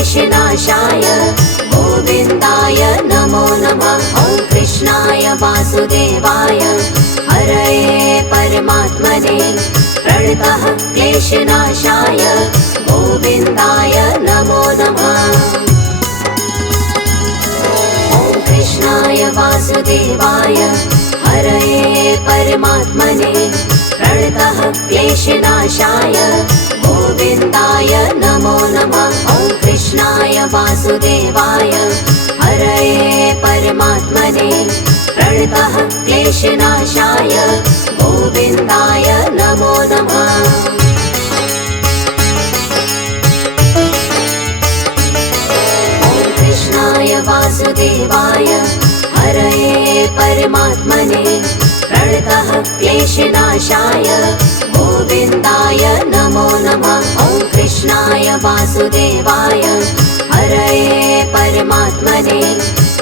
क्लेशनाशाय गोविन्दाय नमो नमः। ॐ कृष्णाय वासुदेवाय हरये परमात्मने प्रणतः क्लेशनाशाय गोविन्दाय नमो नमः। ॐ कृष्णाय वासुदेवाय हरये परमात्मने प्रणतः क्लेशनाशाय गोविन्दाय नमो नमः। ॐ कृष्णाय वासुदेवाय हरये परमात्मने प्रणतः क्लेशनाशाय गोविन्दाय नमो नमः। ॐ कृष्णाय वासुदेवाय हरये परमात्मने प्रणतः क्लेशनाशाय गोविन्दाय नमो नमः। ॐ कृष्णाय वासुदेवाय हरये परमात्मने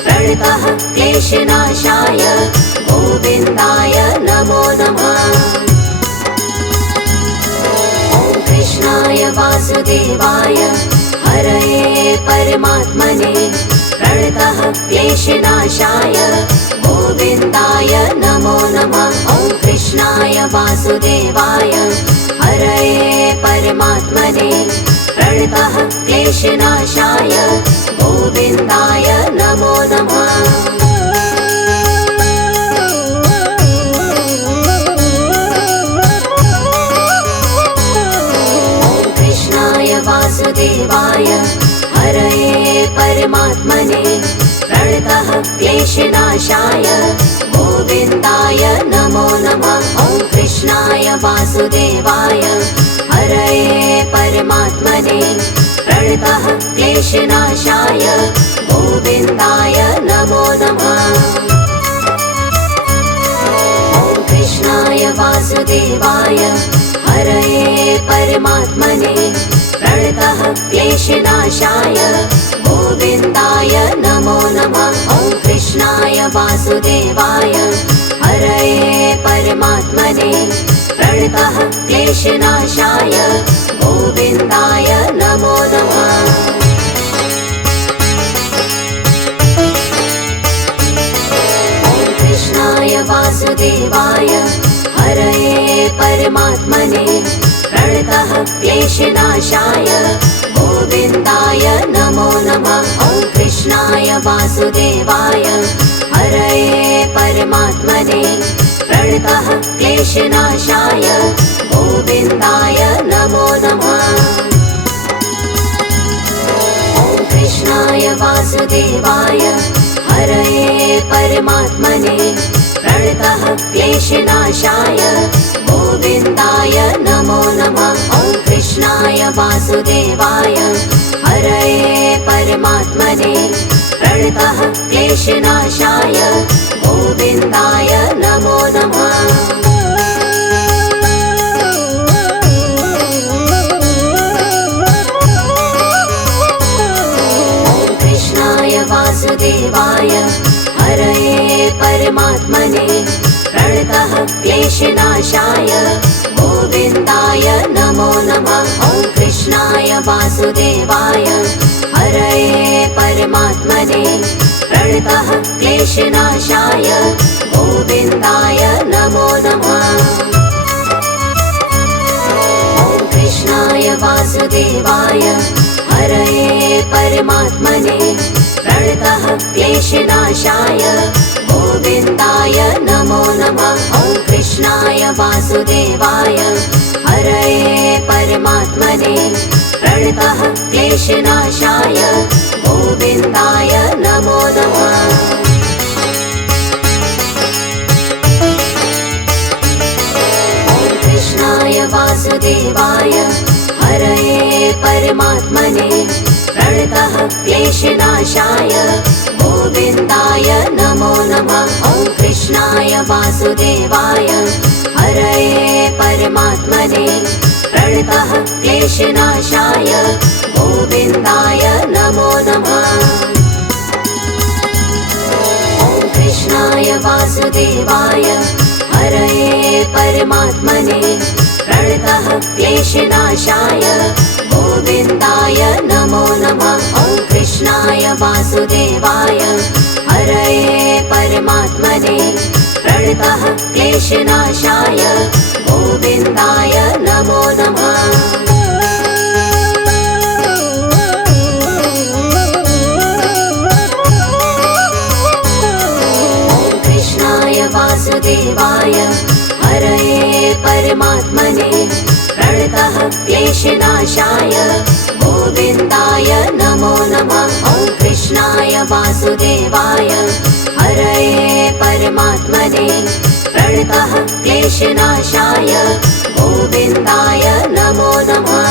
प्रणतः क्लेशनाशाय गोविन्दाय नमो नमः। ॐ कृष्णाय वासुदेवाय हरये परमात्मने प्रणतः क्लेशनाशाय गोविन्दाय नमो नमः। ॐ कृष्णाय वासुदेवाय हरये परमात्मने प्रणतः क्लेशनाशाय गोविन्दाय नमो नमः। ॐ कृष्णाय वासुदेवाय हरये परमात्मने प्रणतः क्लेशनाशाय गोविन्दाय नमो नमः। ॐ कृष्णाय वासुदेवाय हरये परमात्मने प्रणतः क्लेशनाशाय गोविन्दाय नमो नमः। ॐ कृष्णाय वासुदेवाय हरये परमात्मने प्रणतः क्लेशनाशाय गोविन्दाय नमो नमः। ॐ कृष्णाय वासुदेवाय हरये परमात्मने प्रणतः क्लेशनाशाय गोविन्दाय नमो नमः। ॐ कृष्णाय वासुदेवाय हरये परमात्मने प्रणतः क्लेशनाशाय गोविन्दाय नमो नमः। ॐ कृष्णाय वासुदेवाय हरये परमात्मने प्रणतः क्लेशनाशाय गोविन्दाय नमो नमः। ॐ कृष्णाय वासुदेवाय हरये परमात्मने प्रणतः क्लेशनाशाय गोविन्दाय नमो नमः। ॐ कृष्णाय वासुदेवाय हरये परमात्मने प्रणतः क्लेशनाशाय गोविन्दाय नमो नमः। ॐ कृष्णाय वासुदेवाय हरये परमात्मने प्रणतः क्लेशनाशाय गोविन्दाय नमो नमः। ॐ कृष्णाय वासुदेवाय हरये परमात्मने प्रणतः क्लेशनाशाय गोविन्दाय नमो नमः। ॐ कृष्णाय वासुदेवाय हरये परमात्मने प्रणतः क्लेशनाशाय गोविन्दाय नमो नमः। ॐ कृष्णाय वासुदेवाय हरये परमात्मने प्रणतः क्लेशनाशाय गोविन्दाय नमो नमः। ॐ कृष्णाय वासुदेवाय हरये परमात्मने प्रणतः क्लेशनाशाय गोविन्दाय नमो नमः। ॐ कृष्णाय वासुदेवाय हरये परमात्मने प्रणतः क्लेशनाशाय गोविन्दाय नमो नमः। ॐ कृष्णाय वासुदेवाय हरये परमात्मने प्रणतः क्लेशनाशाय गोविन्दाय नमो नमः। वासुदेवाय हरये परमात्मने प्रणतः क्लेशनाशाय गोविन्दाय नमो नमः। वासुदेवाय हरये परमात्मने प्रणतः क्लेशनाशाय गोविन्दाय नमो नमः। ॐ कृष्णाय वासुदेवाय हरये परमात्मने प्रणतः क्लेशनाशाय गोविन्दाय नमो नमः।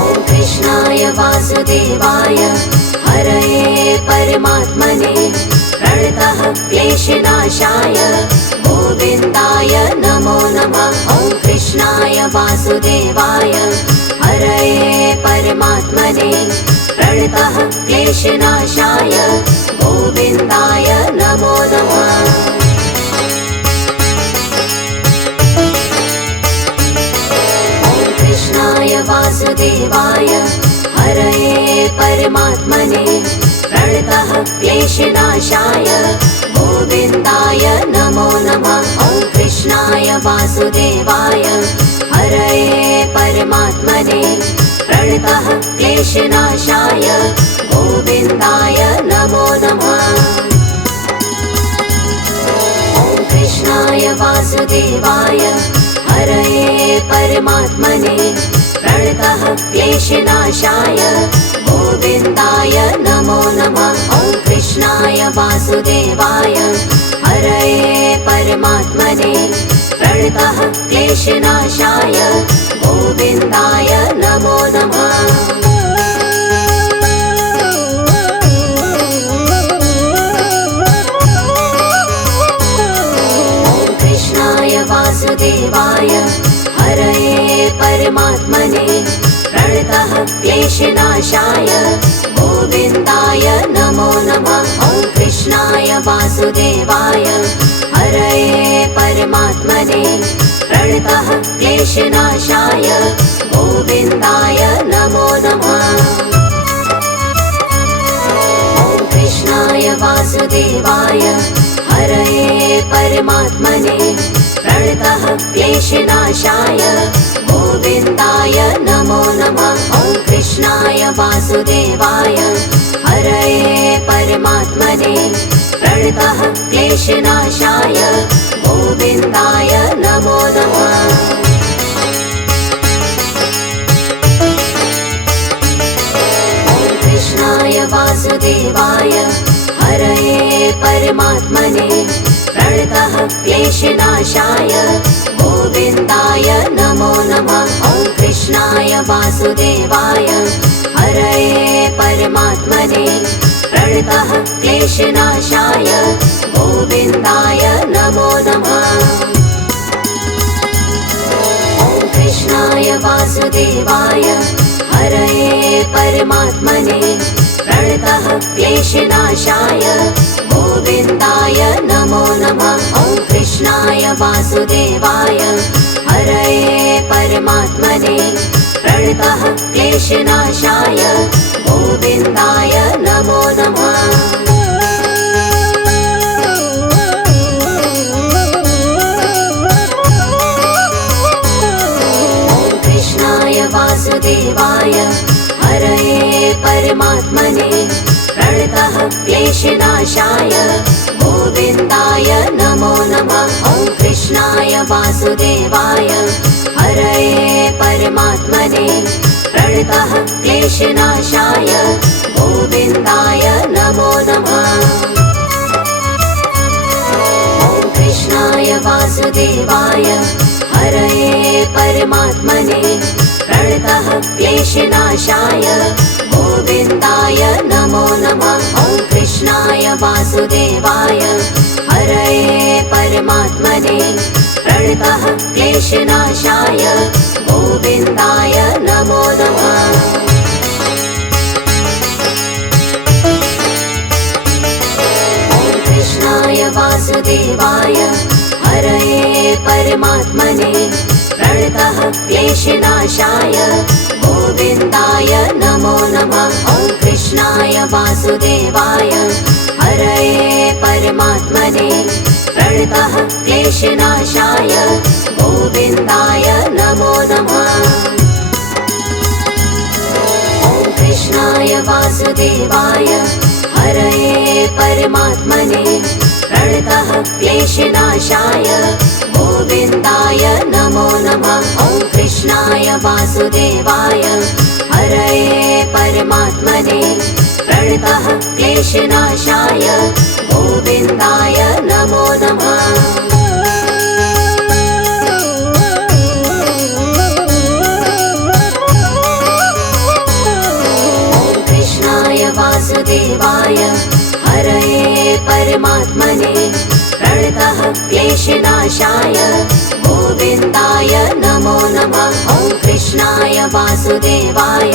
ॐ कृष्णाय वासुदेवाय हरये परमात्मने प्रणतः क्लेशनाशाय गोविन्दाय नमो नमः। ॐ कृष्णाय वासुदेवाय हरये परमात्मने प्रणतः क्लेशनाशाय गोविन्दाय नमो नमः। ॐ कृष्णाय वासुदेवाय हरये परमात्मने प्रणतः क्लेशनाशाय गोविन्दाय नमो नमः। ॐ कृष्णाय वासुदेवाय हरये परमात्मने प्रणतः क्लेशनाशाय गोविन्दाय नमो नमः। ॐ कृष्णाय वासुदेवाय हरये परमात्मने प्रणतः क्लेशनाशाय गोविन्दाय नमो नमः। ॐ कृष्णाय वासुदेवाय हरये परमात्मने प्रणतः क्लेशनाशाय गोविन्दाय नमो नमः। ॐ कृष्णाय वासुदेवाय हरये परमात्मने प्रणतः क्लेशनाशाय गोविन्दाय नमो नमः। ॐ कृष्णाय वासुदेवाय हरये परमात्मने प्रणतः क्लेशनाशाय गोविन्दाय नमो नमः। ॐ कृष्णाय वासुदेवाय हरये परमात्मने प्रणतः क्लेशनाशाय गोविन्दाय नमो नमः। ॐ कृष्णाय वासुदेवाय हरये परमात्मने प्रणतः क्लेशनाशाय गोविन्दाय नमो नमः। ॐ कृष्णाय वासुदेवाय हरये परमात्मने प्रणतः क्लेशनाशाय गोविन्दाय नमो नमः। ॐ कृष्णाय वासुदेवाय हरये परमात्मने प्रणतः क्लेशनाशाय गोविन्दाय नमो नमः। ॐ कृष्णाय वासुदेवाय हरये परमात्मने प्रणतः क्लेशनाशाय गोविन्दाय नमो नमः। ॐ कृष्णाय वासुदेवाय हरये परमात्मने प्रणतः क्लेशनाशाय गोविन्दाय नमो नमः। ॐ कृष्णाय वासुदेवाय हरये परमात्मने प्रणतः क्लेशनाशाय गोविन्दाय नमो नमः। ॐ कृष्णाय वासुदेवाय हरये परमात्मने प्रणतः क्लेशनाशाय गोविन्दाय नमो नमः। ॐ कृष्णाय वासुदेवाय हरये परमात्मने प्रणतः क्लेशनाशाय गोविन्दाय नमो नमः। ॐ कृष्णाय वासुदेवाय हरये परमात्मने प्रणतः क्लेशनाशाय गोविन्दाय नमो नमः। ॐ कृष्णाय वासुदेवाय हरये परमात्मने प्रणतः क्लेशनाशाय गोविन्दाय नमो नमः। वासुदेवाय हरये परमात्मने प्रणतः क्लेशनाशाय गोविन्दाय नमो नमः। ॐ कृष्णाय वासुदेवाय हरये परमात्मने प्रणतः क्लेशनाशाय गोविन्दाय नमो नमः। ॐ कृष्णाय वासुदेवाय हरये परमात्मने प्रणतः क्लेशनाशाय गोविन्दाय नमो नमः। ॐ कृष्णाय वासुदेवाय हरये परमात्मने प्रणतः क्लेशनाशाय गोविन्दाय नमो नमः। ॐ कृष्णाय वासुदेवाय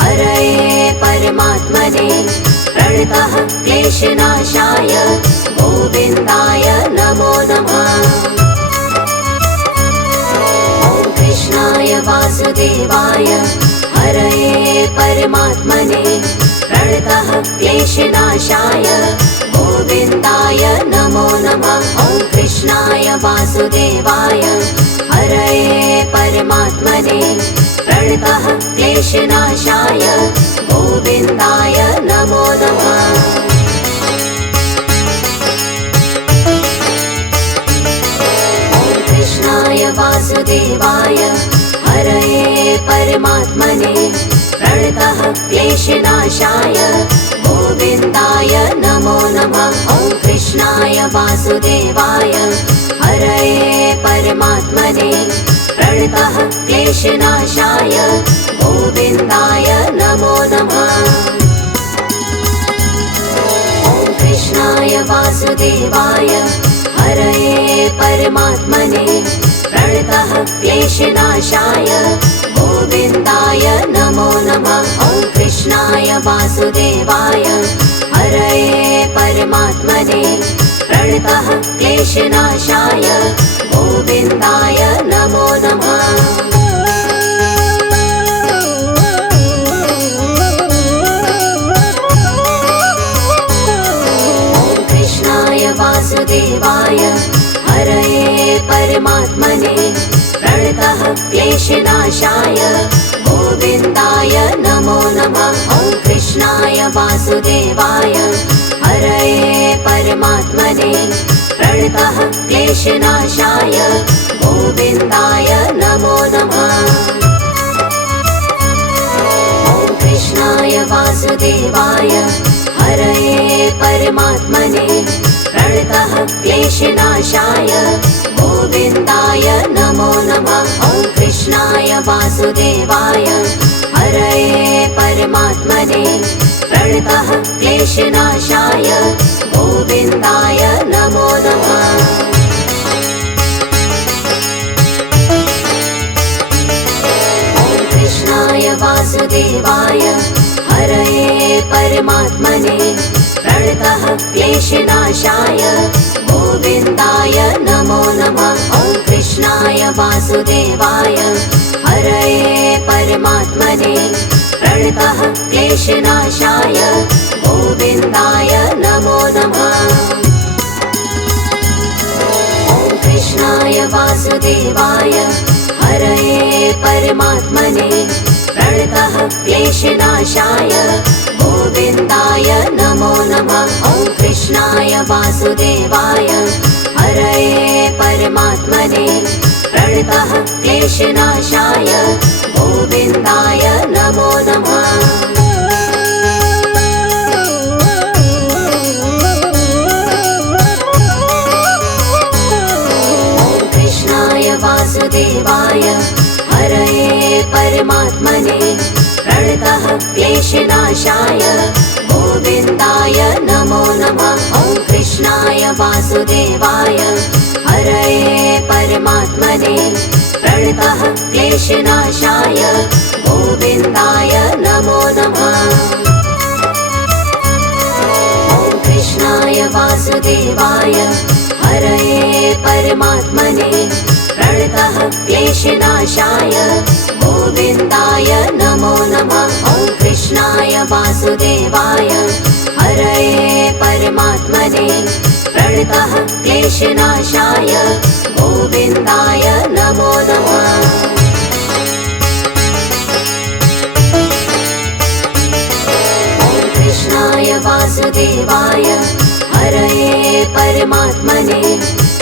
हरये परमात्मने प्रणतः क्लेशनाशाय गोविन्दाय नमो नमः। ॐ कृष्णाय वासुदेवाय हरये परमात्मने प्रणतः क्लेशनाशाय गोविन्दाय नमो नमः। ॐ कृष्णाय वासुदेवाय हरये परमात्मने प्रणतः क्लेशनाशाय गोविन्दाय नमो नमः। ॐ कृष्णाय वासुदेवाय हरये परमात्मने प्रणतः क्लेशनाशाय गोविन्दाय नमो नमः। ॐ कृष्णाय वासुदेवाय हरये परमात्मने प्रणतः क्लेशनाशाय गोविन्दाय नमो नमः। ॐ कृष्णाय वासुदेवाय हरये परमात्मने प्रणतः क्लेशनाशाय गोविन्दाय नमो नमः। ॐ कृष्णाय वासुदेवाय हरये परमात्मने प्रणतः क्लेशनाशाय गोविन्दाय नमो नमः। ॐ कृष्णाय वासुदेवाय हरये परमात्मने प्रणतः क्लेशनाशाय गोविन्दाय नमो नमः। ॐ कृष्णाय वासुदेवाय हरये परमात्मने प्रणतः क्लेशनाशाय गोविन्दाय नमो नमः। ॐ कृष्णाय वासुदेवाय हरये परमात्मने प्रणतः क्लेशनाशाय गोविन्दाय नमो नमः। ॐ कृष्णाय वासुदेवाय हरये परमात्मने प्रणतः क्लेशनाशाय गोविन्दाय नमो नमः। ॐ कृष्णाय वासुदेवाय हरये परमात्मने प्रणतः क्लेशनाशाय गोविन्दाय नमो नमः। ॐ कृष्णाय वासुदेवाय हरये परमात्मने प्रणतः क्लेशनाशाय गोविन्दाय नमो नमः। ॐ कृष्णाय वासुदेवाय हरये परमात्मने प्रणतः क्लेशनाशाय गोविन्दाय नमो नमः। ॐ कृष्णाय वासुदेवाय हरये परमात्मने प्रणतः क्लेशनाशाय गोविन्दाय नमो नमः। ॐ कृष्णाय वासुदेवाय हरये परमात्मने प्रणतः क्लेशनाशाय गोविन्दाय नमो नमः। ॐ कृष्णाय वासुदेवाय हरये परमात्मने प्रणतः क्लेशनाशाय गोविन्दाय नमो नमः। ॐ कृष्णाय वासुदेवाय हरये परमात्मने प्रणतः क्लेशनाशाय गोविन्दाय नमो नमः। ॐ कृष्णाय वासुदेवाय क्लेशनाशाय गोविन्दाय नमो नमः। कृष्णाय वासुदेवाय हरये परमात्मने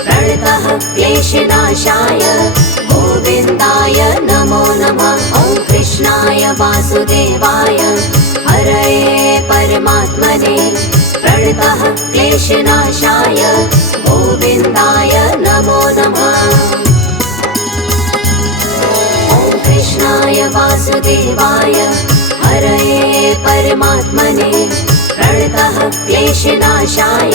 प्रणतः क्लेशनाशाय गोविन्दाय नमो नमः। ॐ कृष्णाय वासुदेवाय हरये परमात्मने प्रणतः क्लेशनाशाय गोविन्दाय नमो नमः। ॐ कृष्णाय वासुदेवाय हरये परमात्मने प्रणतः क्लेशनाशाय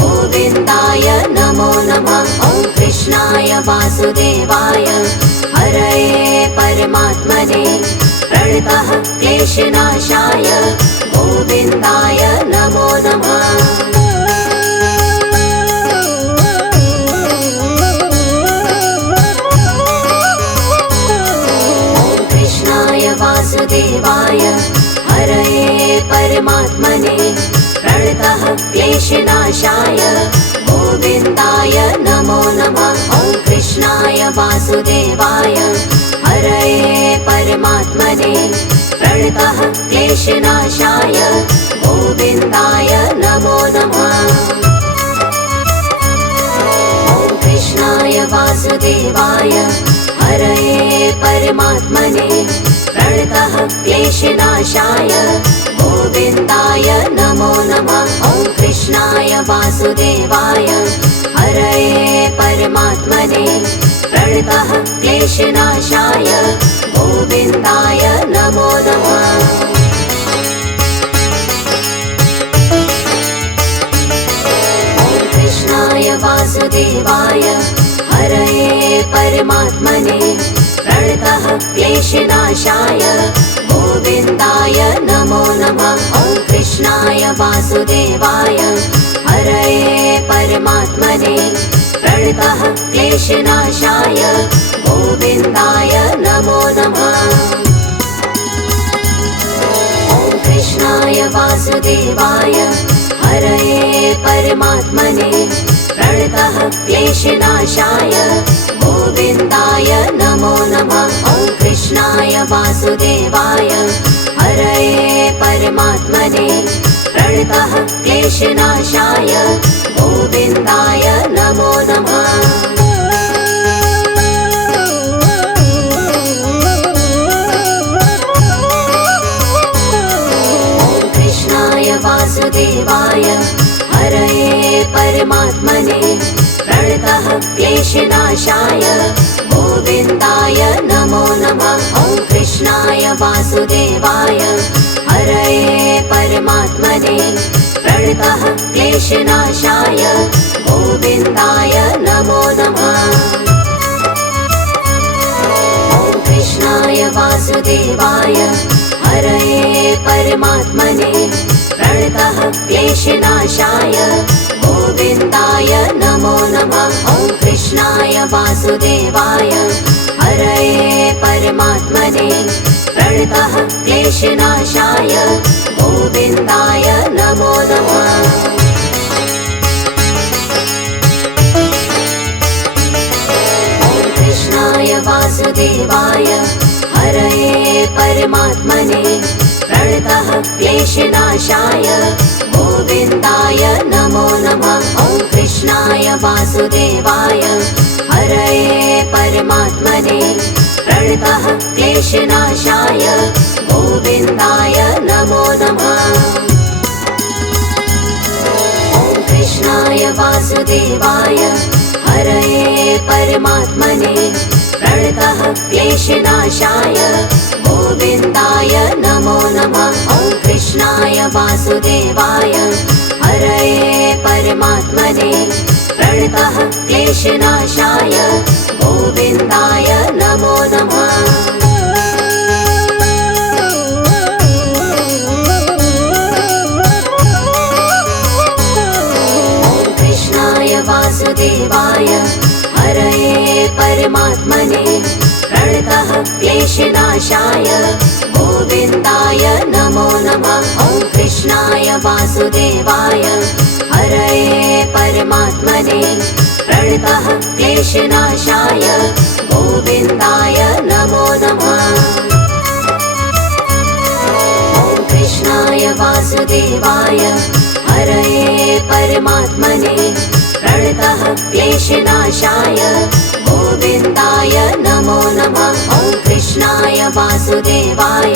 गोविन्दाय नमो नमः। ॐ कृष्णाय वासुदेवाय हरये परमात्मने प्रणतः क्लेशनाशाय गोविन्दाय नमो नमः। वासुदेवाय हरये परमात्मने प्रणतः क्लेशनाशाय गोविन्दाय नमो नमः। ॐ कृष्णाय वासुदेवाय हरये परमात्मने प्रणतः क्लेशनाशाय गोविन्दाय नमो नमः। ॐ कृष्णाय वासुदेवाय हरये परमात्मने प्रणतः क्लेशनाशाय गोविन्दाय नमो नमः। ॐ कृष्णाय वासुदेवाय हरये परमात्मने प्रणतः क्लेशनाशाय गोविन्दाय नमो नमः। ॐ कृष्णाय वासुदेवाय हरये परमात्मने प्रणतः क्लेशनाशाय गोविन्दाय नमो नमः। ॐ कृष्णाय वासुदेवाय हरये परमात्मने प्रणतः क्लेशनाशाय गोविन्दाय नमो नमः। ॐ कृष्णाय वासुदेवाय हरये परमात्मने प्रणतः क्लेशनाशाय गोविन्दाय नमो नमः। ॐ कृष्णाय वासुदेवाय हरये परमात्मने प्रणतः क्लेशनाशाय गोविन्दाय नमो नमः। ॐ कृष्णाय वासुदेवाय हरये परमात्मने प्रणतः क्लेशनाशाय गोविन्दाय नमो नमः। ॐ कृष्णाय वासुदेवाय हरये परमात्मने प्रणतः क्लेशनाशाय गोविन्दाय नमो नमः। ॐ कृष्णाय वासुदेवाय हरये परमात्मने प्रणतः क्लेशनाशाय गोविन्दाय नमो नमः। ॐ कृष्णाय वासुदेवाय हरये परमात्मने प्रणतः क्लेशनाशाय गोविन्दाय नमो नमः। ॐ कृष्णाय वासुदेवाय हरये परमात्मने प्रणतः क्लेशनाशाय गोविन्दाय नमो नमः। ॐ कृष्णाय वासुदेवाय हरये परमात्मने प्रणतः क्लेशनाशाय गोविन्दाय नमो नमः। ॐ कृष्णाय वासुदेवाय हरये परमात्मने प्रणतः क्लेशनाशाय गोविन्दाय नमो नमः। ॐ कृष्णाय वासुदेवाय हरये परमात्मने प्रणतः क्लेशनाशाय गोविन्दाय नमो नमः। वासुदेवाय हरये परमात्मने प्रणतः क्लेशनाशाय गोविन्दाय नमो नमः। ॐ कृष्णाय वासुदेवाय हरये परमात्मने प्रणतः क्लेशनाशाय गोविन्दाय नमो नमः। ॐ कृष्णाय वासुदेवाय हरये परमात्मने प्रणतः क्लेशनाशाय गोविन्दाय नमो नमः। ॐ कृष्णाय वासुदेवाय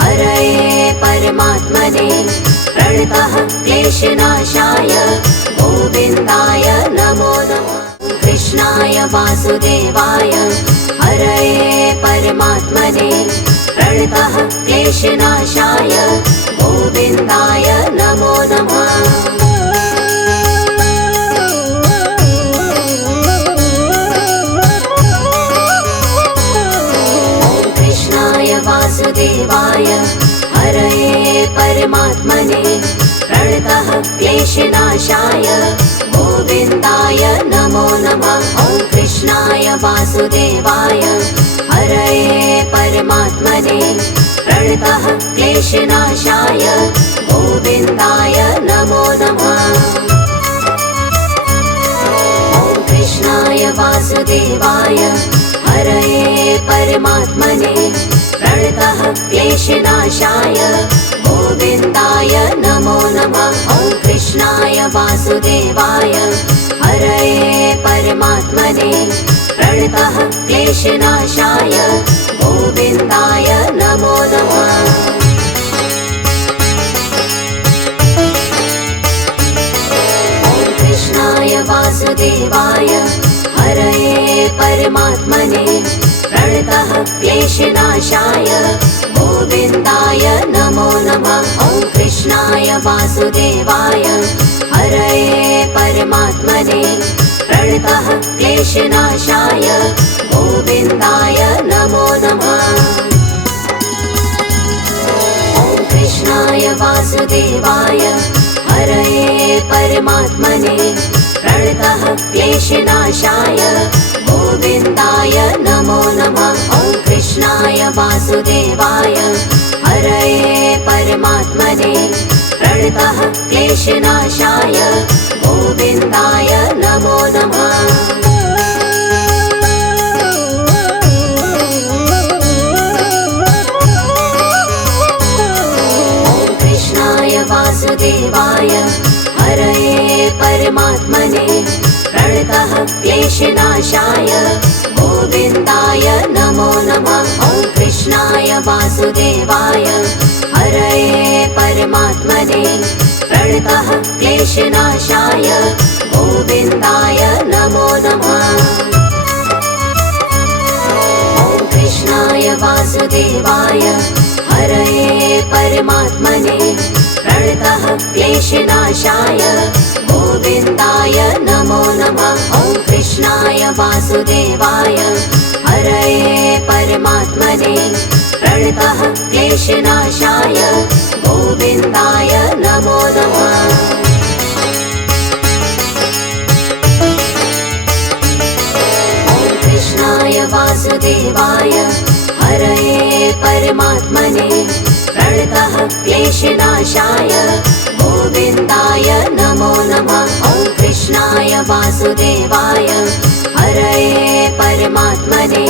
हरये परमात्मने प्रणतः क्लेशनाशाय गोविन्दाय नमो नमः। कृष्णाय वासुदेवाय हरये परमात्मने प्रणतः क्लेशनाशाय गोविन्दाय नमो नमः। वासुदेवाय हरये परमात्मने प्रणतः क्लेशनाशाय गोविन्दाय नमो नमः। ॐ कृष्णाय वासुदेवाय हरये परमात्मने प्रणतः क्लेशनाशाय गोविन्दाय नमो नमः। ॐ कृष्णाय वासुदेवाय हरये परमात्मने प्रणतः क्लेशनाशाय गोविन्दाय नमो नमः। ॐ कृष्णाय वासुदेवाय हरये परमात्मने प्रणतः क्लेशनाशाय गोविन्दाय नमो नमः। ॐ कृष्णाय वासुदेवाय हरये परमात्मने प्रणतः क्लेशनाशाय गोविन्दाय नमो नमः। ॐ कृष्णाय वासुदेवाय हरये परमात्मने प्रणतः क्लेशनाशाय गोविन्दाय नमो नमः। ॐ कृष्णाय वासुदेवाय हरये परमात्मने प्रणतः क्लेशनाशाय गोविन्दाय नमो नमः। ॐ कृष्णाय वासुदेवाय हरये परमात्मने प्रणतः क्लेशनाशाय गोविन्दाय नमो नमः। ॐ कृष्णाय वासुदेवाय हरये परमात्मने प्रणतः क्लेशनाशाय गोविन्दाय नमो नमः। ॐ कृष्णाय वासुदेवाय हरये परमात्मने प्रणतः क्लेशनाशाय गोविन्दाय नमो नमः। ॐ कृष्णाय वासुदेवाय हरये परमात्मने प्रणतः क्लेशनाशाय गोविन्दाय नमो नमः। ॐ कृष्णाय वासुदेवाय हरये परमात्मने प्रणतः क्लेशनाशाय गोविन्दाय नमो नमः। ॐ कृष्णाय वासुदेवाय हरये परमात्मने प्रणतः क्लेशनाशाय गोविन्दाय नमो नमः। ॐ कृष्णाय वासुदेवाय हरये परमात्मने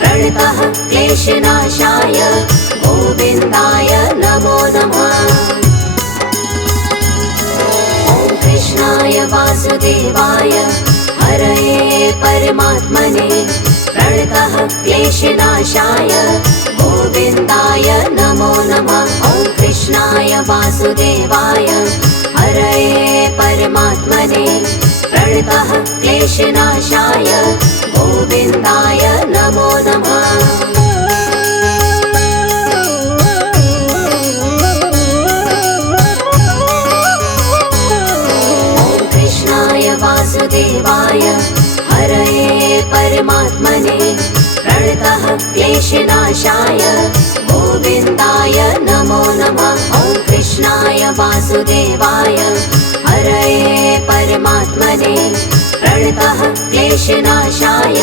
प्रणतः क्लेशनाशाय गोविन्दाय नमो नमः। ॐ कृष्णाय वासुदेवाय हरये परमात्मने प्रणतः क्लेशनाशाय गोविन्दाय नमो नमः। ॐ कृष्णाय वासुदेवाय हरये परमात्मने प्रणतः क्लेशनाशाय गोविन्दाय नमो नमः। ॐ कृष्णाय वासुदेवाय हरये परमात्मने प्रणतः क्लेशनाशाय गोविन्दाय नमो नमः। ॐ कृष्णाय वासुदेवाय हरये परमात्मने प्रणतः क्लेशनाशाय